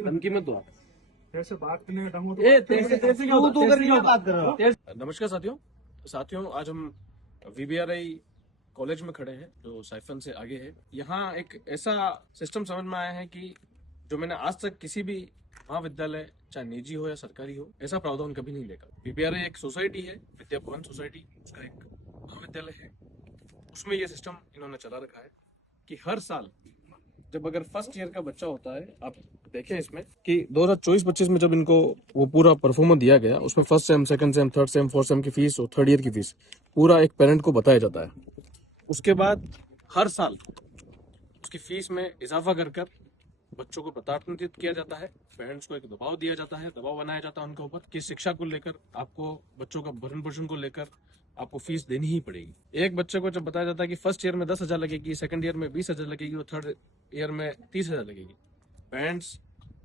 धमकी मत दो आप। तेरे से बात करने का ढंग हो नमस्कार साथियों, आज हम वीबीआरआई कॉलेज में खड़े हैं जो साइफन से आगे है। यहाँ एक ऐसा सिस्टम समझ में आया है कि जो मैंने आज तक किसी भी महाविद्यालय चाहे निजी हो या सरकारी हो ऐसा प्रावधान कभी नहीं देखा। वीबीआरआई एक सोसाइटी है, विद्या भवन सोसाइटी, उसका एक महाविद्यालय है, उसमें ये सिस्टम इन्होंने चला रखा है कि हर साल जब अगर फर्स्ट ईयर का बच्चा होता है, आप देखें इसमें कि 2024-25 में जब इनको वो पूरा परफॉर्मेंस दिया गया, उसमें first sem, second same, third same, fourth same की फीस और थर्ड ईयर की फीस पूरा एक पेरेंट को बताया जाता है। उसके बाद हर साल उसकी फीस में इजाफा कर कर बच्चों को प्रताड़ित किया जाता है, पेरेंट्स को एक दबाव दिया जाता है, दबाव बनाया जाता है उनके ऊपर कि शिक्षा को लेकर आपको, बच्चों का भरण पोषण को लेकर आपको फीस देनी ही पड़ेगी। एक बच्चे को जब बताया जाता है कि फर्स्ट ईयर में 10,000 लगेगी, सेकंड ईयर में 20,000 लगेगी और थर्ड ईयर में 30,000 लगेगी, पेरेंट्स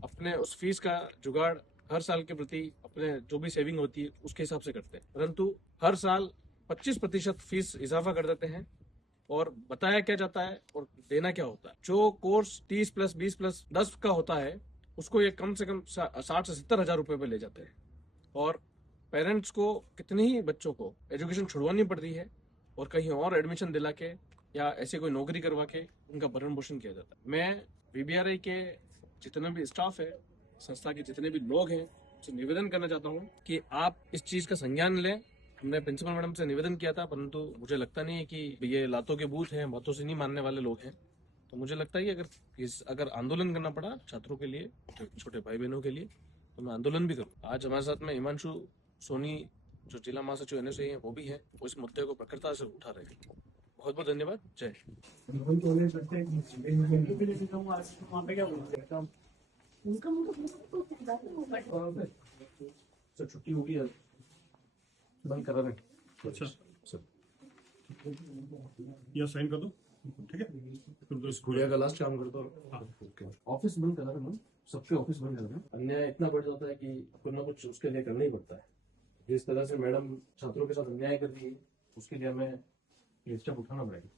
अपने उस फीस का जुगाड़ हर साल के प्रति अपने जो भी सेविंग होती है उसके हिसाब से करते हैं, परंतु हर साल 25% फीस इजाफा कर देते हैं और बताया क्या जाता है और देना क्या होता है। जो कोर्स 30 प्लस 20 प्लस 10 का होता है उसको ये कम से कम 60 से 70 हजार रुपए पे ले जाते हैं और पेरेंट्स को कितने ही बच्चों को एजुकेशन छुड़वानी पड़ती है और कहीं और एडमिशन दिला के या ऐसे कोई नौकरी करवा के उनका भरण पोषण किया जाता है। मैं वीबीआरआई के जितना भी स्टाफ है, संस्था के जितने भी लोग हैं, उनसे निवेदन करना चाहता हूँ कि आप इस चीज का संज्ञान लें। हमने प्रिंसिपल मैडम से निवेदन किया था, परंतु मुझे लगता नहीं है कि ये लातों के बूथ हैं, बातों से नहीं मानने वाले लोग हैं। तो मुझे लगता है कि अगर आंदोलन करना पड़ा छात्रों के लिए, छोटे भाई बहनों के लिए, तो मैं आंदोलन भी करूँ। आज हमारे साथ में हिमांशु सोनी जो जिला महासचिव एनएसयू है वो भी है, वो इस मुद्दे को प्रखरता से उठा रहे हैं। बहुत बहुत धन्यवाद। जय सर, छुट्टी होगी बंद करा रहे। अच्छा सर या साइन कर दो, ठीक है। फिर तो स्कूल का लास्ट काम करता हूँ। ऑफिस बंद करा रहे, सबके ऑफिस बंद कर रहे हैं। अन्याय इतना बढ़ जाता है कि कुछ ना कुछ उसके लिए करना ही पड़ता है। जिस तरह से मैडम छात्रों के साथ अन्याय कर रही है उसके लिए हमें ये स्टेप उठाना पड़ेगा।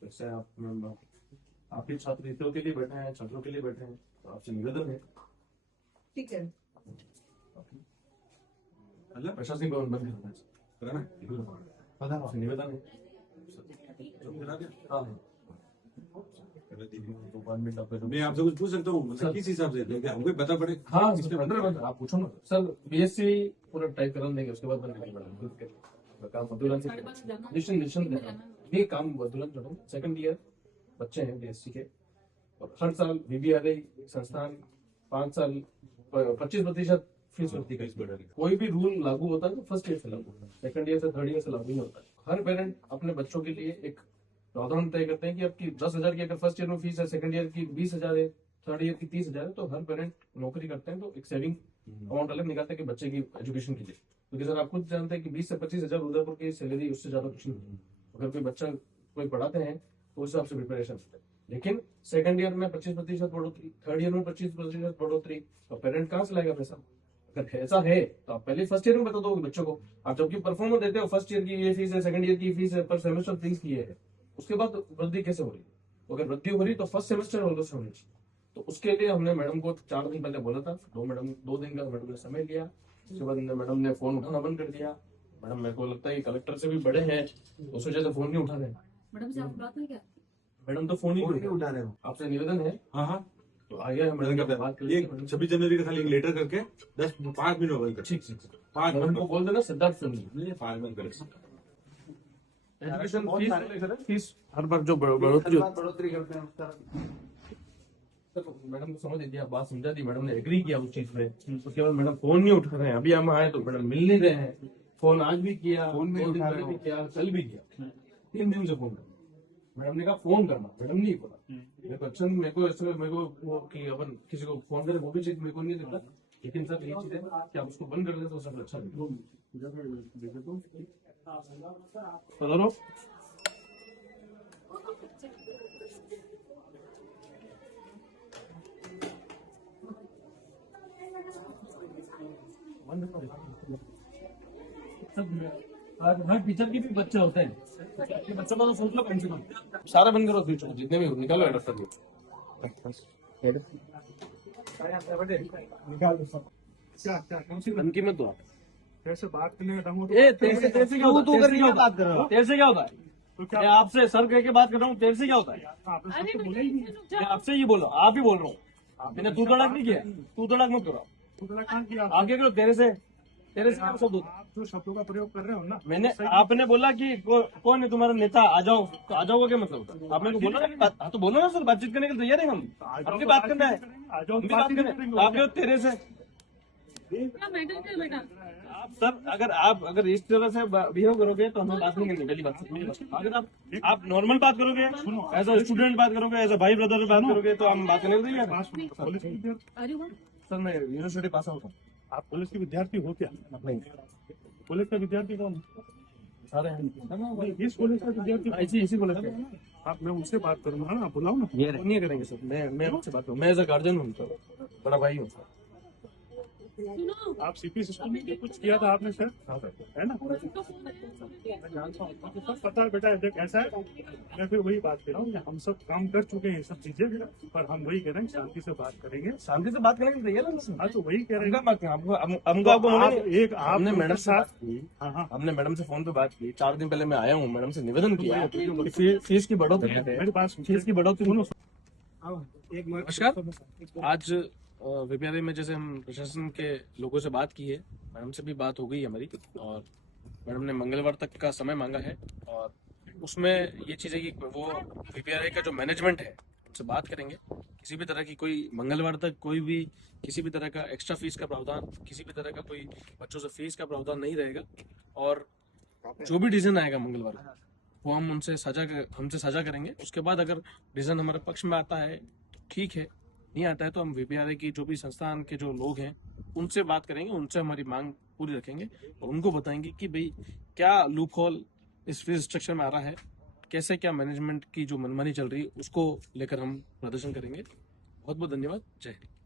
तो इससे आप भी छात्र हितों के लिए बैठे हैं, छात्रों के लिए बैठे हैं, तो आपसे निवेदन है, ठीक है, प्रशासनिक भवन बंद करना है, आपसे निवेदन है। हाँ, मैं आपसे कुछ पूछ सकता हूँ, मतलब किस हिसाब से हमको बता पड़े? हाँ, आप पूछो ना सर। बीएससी पूरा टाइप करा देंगे, उसके बाद बंद करेंगे। काम मधुलन से निश्चित ये काम मधुलन सेकंड ईयर बच्चे हैं बीएससी के, और हर साल वीबीआरआई संस्थान 5 साल 25% फीस भर्ती का कोई भी रूल लागू होता है तो फर्स्ट ईयर से लागू होता है, सेकंड ईयर से थर्ड ईयर से लागू नहीं होता है। हर पेरेंट अपने बच्चों के लिए एक प्रावधान तय करते हैं कि आपकी 10,000 की अगर फर्स्ट ईयर में फीस है, सेकंड ईयर की 20,000 है, थर्ड ईयर की 30,000 है, तो हर पेरेंट नौकरी करते हैं तो एक सेविंग अमाउंट अलग निकालते हैं कि बच्चे की एजुकेशन के लिए। क्योंकि सर आप खुद जानते हैं कि 20 से 25,000 उदयपुर की सैलरी, उससे ज्यादा कुछ नहीं। अगर कोई बच्चा कोई पढ़ाते हैं तो उस हिसाब से प्रिपरेशन होता है। लेकिन सेकंड ईयर में 25% बढ़ोतरी, थर्ड ईयर में 25% बढ़ोतरी, तो पेरेंट कहाँ से लाएगा पैसा? अगर ऐसा है तो आप पहले फर्स्ट ईयर में बता दो बच्चों को। आप जबकि परफॉर्मेंस देते हो, फर्स्ट ईयर की ये फीस है, सेकंड ईयर की फीस है, पर सेमेस्टर फीस की है, उसके बाद वृद्धि कैसे हो रही है? अगर वृद्धि हो रही तो फर्स्ट सेमेस्टर होनी चाहिए। तो उसके लिए हमने मैडम को 4 दिन पहले बोला था, 2 दिन का मैडम ने समय लिया। उसके बाद मैडम ने फोन उठाना बंद कर दिया। मैडम मेरे को लगता है कि कलेक्टर से भी बड़े हैं, उस वजह से फोन नहीं उठा रहे। मैडम से आपकी बात है क्या? मैडम तो फोन ही नहीं उठा रहे हो। आपसे निवेदन है, हाँ हाँ, तो आगे मैडम का बात करिए। 26 जनवरी का खाली एक लेटर करके 5 मिनट बंद कर। ठीक, 5 मैडम मिनट को बोल देना सिद्धार्थ सुन नहीं, 5 मिनट कर। एजुकेशन फीस हर बार जो बढ़ोतरी करते हैं उसका मैडम को समझ लीजिए, आप बात समझा दी, मैडम ने एग्री किया उस चीज में। उसके बाद मैडम फोन नहीं उठा रहे हैं। अभी हम आए तो मैडम मिल नहीं रहे हैं। फोन आज भी किया, फोन भी उठा रहे भी किया, कल भी किया, 3 दिन से फोन। मैडम ने कहा फोन करना, मैडम नहीं बोला। मेरे को अच्छा, मेरे को वो कि अपन किसी को फोन करें वो भी चीज मेरे को नहीं दिखता। लेकिन सर ये चीज है कि आप उसको बंद कर दें तो सब अच्छा लगेगा। हर टीचर की भी बच्चे होते हैं, बच्चों का तो सोच लो कम से कम। सारा बंद करो, जितने भी निकालो एडप्टर। क्या क्या कौन सी धमकी मत दो आप। तेरे से बात करने का दम हो तो ए तेरे से क्या होता है? तेरे से क्या बात कर रहा है? तेरे से क्या होता है? तो क्या मैं आपसे सर कह के बात कर रहा हूँ, तेरे से क्या होता है? आपने सच तो बोला ही नहीं मैं आपसे ही बोल रहा हूँ, आप ही बोल रहा हूँ। मैंने तू तड़क नहीं किया, तू तड़क मत करो। तो गलत काम किया आगे करो, तेरे से क्या शब्द होता है? आप जो शब्दों का प्रयोग कर रहे हो ना मैंने आपने बोला कि कौन है तुम्हारा नेता, आ जाओ, तो आ जाओ का क्या मतलब होता है? आपने को बोला ना कि हाँ तो बोलो ना सर, बातचीत करने के लिए तैयार है हम। अपनी बात करना है, आ जाओ हम भी बात करना है। आप जो तेरे से क्या मैटर क्या बेटा? आप सर अगर इस तरह से बिहेव करोगे तो हमें बात नहीं करनी। पहली बात मेरी बात। अगर आप नॉर्मल बात करोगे, एज अ स्टूडेंट बात करोगे, एज अ भाई ब्रदर बात करोगे, तो हम बात करने को तैयार बात सुनो, पुलिस के विद्यार्थी अरे वाह, सर मैं यूनिवर्सिटी पास आउट हूँ। आप पुलिस के विद्यार्थी हो क्या नहीं पुलिस का विद्यार्थी कौन सारे नहीं, इस पुलिस का विद्यार्थी इसी को लगता है। आप मैं उनसे बात करूंगा ना बुलाओ ना नहीं करेंगे सर, मैं आपसे बात करूँ। मैं एज अ गार्जियन हूँ, तो बड़ा भाई हूँ। सुनो आप सीपी सिस्टम में कुछ किया था आपने सर है ना उनका फोन आया। मैं जानता हूँ मुझे सब पता है बेटा देख ऐसा है मैं फिर वही बात कर रहा हूँ कि हम सब काम कर चुके हैं ये सब चीजें पर हम वही कह रहे हैं शांति से बात करेंगे शांति से बात करने के लिए तैयार है सर। हाँ तो वही कह रहे हैं हमको आपको मना आप नहीं। एक आप हमने उनके मैडम से साथ बात की, हाँ हाँ हमने मैडम से फोन पे बात की। 4 दिन पहले मैं आया हूँ, मैडम से निवेदन किया कि फीस की बढ़ोतरी है, मेरी बात सुनो फीस की बढ़ोतरी। एक मिनट नमस्कार। आज विद्यालय में जैसे हम प्रशासन के लोगों से बात की है, मैडम से भी बात हो गई हमारी, और मैडम ने मंगलवार तक का समय मांगा है। और उसमें ये चीज़ है कि वो वीपीआरआई का जो मैनेजमेंट है उनसे बात करेंगे। किसी भी तरह की कोई मंगलवार तक कोई भी किसी भी तरह का एक्स्ट्रा फीस का प्रावधान, किसी भी तरह का कोई बच्चों से फीस का प्रावधान नहीं रहेगा। और जो भी डिसीजन आएगा मंगलवार को, वो हम हमसे साझा करेंगे। उसके बाद अगर डिसीजन हमारे पक्ष में आता है तो ठीक है, नहीं आता है तो हम वीपीआरआई की जो भी संस्थान के जो लोग हैं उनसे बात करेंगे, उनसे हमारी मांग पूरी रखेंगे और उनको बताएंगे कि भाई क्या लूप होल इस फीस स्ट्रक्चर में आ रहा है, कैसे क्या मैनेजमेंट की जो मनमानी चल रही है उसको लेकर हम प्रदर्शन करेंगे। बहुत बहुत धन्यवाद। जय हिंद।